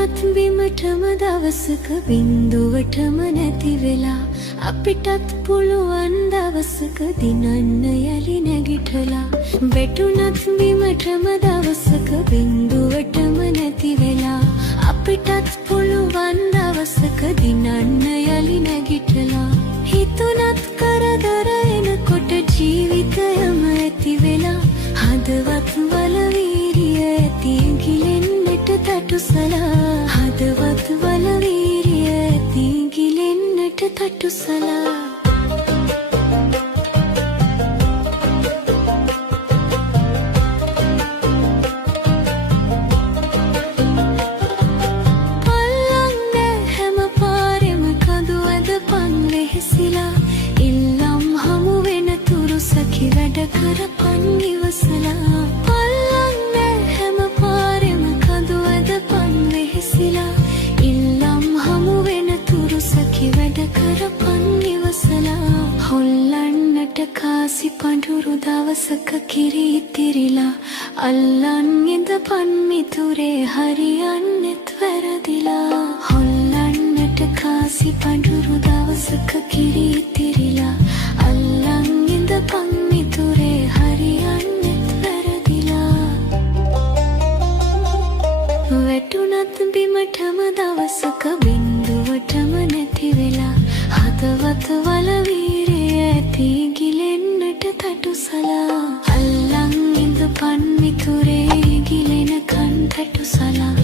වැටුණත් බිමටම දවසක බින්දුවටම නැති වෙලා අපිටත් පුළුවන් දවසක දිනන්න යලි නැගිටලා වැටුණත් බිමටම දවසක බින්දුවටම නැති වෙලා අපිටත් පුළුවන් දවසක දිනන්න යලි නැගිටලා හිතුණත් කරදර එනකොට ජීවිතයම ඇති වෙලා හදවත් වල වීරිය ඇති ගිලෙන්නට තටුසලා හදවත් වල වීරිය ඇති ගිලෙන්නට තටුසලා ඉල්ලම් හමු වෙන තුරු සැකි වැඩ කරපන් ඉවසලා පල්ලන්න හැම පාරෙම කඳු ඇදපන් වෙහෙසිලා ඉල්ලම් හමු වෙන තුරු සැකි වැඩ කරපන් ඉවසලා හොල්ලන්නට කාසි පඳුරු දවසක කිරි ඉතිරිලා අල්ලන් ඉඳපන් මිතුරේ හරියන්නෙත් වැරදිලා හොල්ලන්නට කාසි පඳුරු දවසක කිරි ඉතිරිලා අල්ලන් ඉඳපන් මිතුරේ හරියන්නෙත් වැරදිලා වැටුණත් බිමටම දවසක බින්දුවටම නැති වෙලා හදවත වල වීරිය ඇති ගිලෙන්නට තටුසලා අල්ලන් ඉඳපන් මිතුරේ ගිලෙනකන් තටුසලා